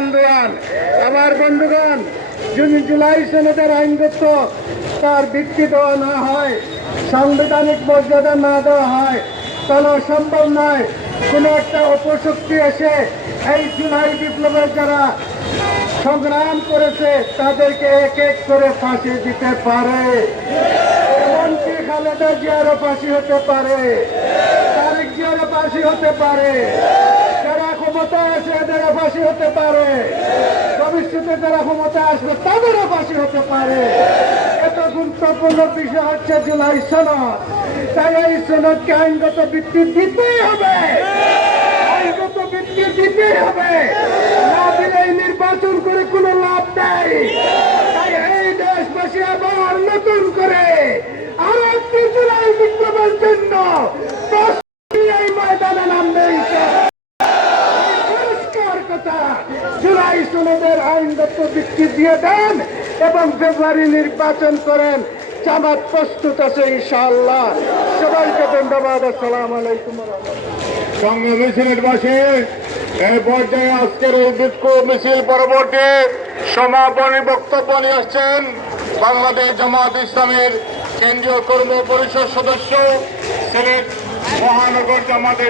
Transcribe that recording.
আন্দোলন আমার বন্ধুগণ, যদি জুলাই সনদের আইনগত তার ভিত্তি দেওয়া না হয়, সাংবিধানিক মর্যাদা না দেওয়া হয়, তাহলে সম্ভব নয়, কোনো একটা অপশক্তি এসে এই জুলাই বিপ্লবের যারা সংগ্রাম করেছে, তাদেরকে এক এক করে ফাঁসি দিতে পারে। এমনকি খালেদা জিয়ারও ফাঁসি হতে পারে, তারেক জিয়ারও ফাঁসি হতে পারে। ক্ষমতা আছে এদের ফাঁসি হতে পারে ভবিষ্যতে যারা ক্ষমতা আসবে, তাদেরও ফাঁসি হতে পারে। এত গুরুত্বপূর্ণ বিষয় হচ্ছে জুলাই সনদ। তাই এই সনদকে আইনগত ভিত্তি দিতেই হবে আইনগত ভিত্তি দিতেই হবে না দিলে এই নির্বাচন করে কোনো লাভ নেই তাই এই দেশবাসী আবার নতুন করে আরও একটি জুলাই বিপ্লবের জন্য প্রস্তুতি এই ময়দানে নামবে ইনশাআল্লাহ। জুলাই সনদের আইনগত দিয়ে দেন এবং ফেব্রুয়ারি নির্বাচন করেন। প্রস্তুত আছে ইনশাআল্লাহ। সবাইকে ধন্যবাদ। আসসালাম আলাইকুম এই পর্যায়ে আজকের এই বিক্ষোভ মিছিল পরবর্তী সমাপনী বক্তব্য নিয়ে আসছেন বাংলাদেশ জামাত ইসলামের কেন্দ্রীয় কর্ম পরিষদ সদস্য, সিলেট মহানগর জামাতের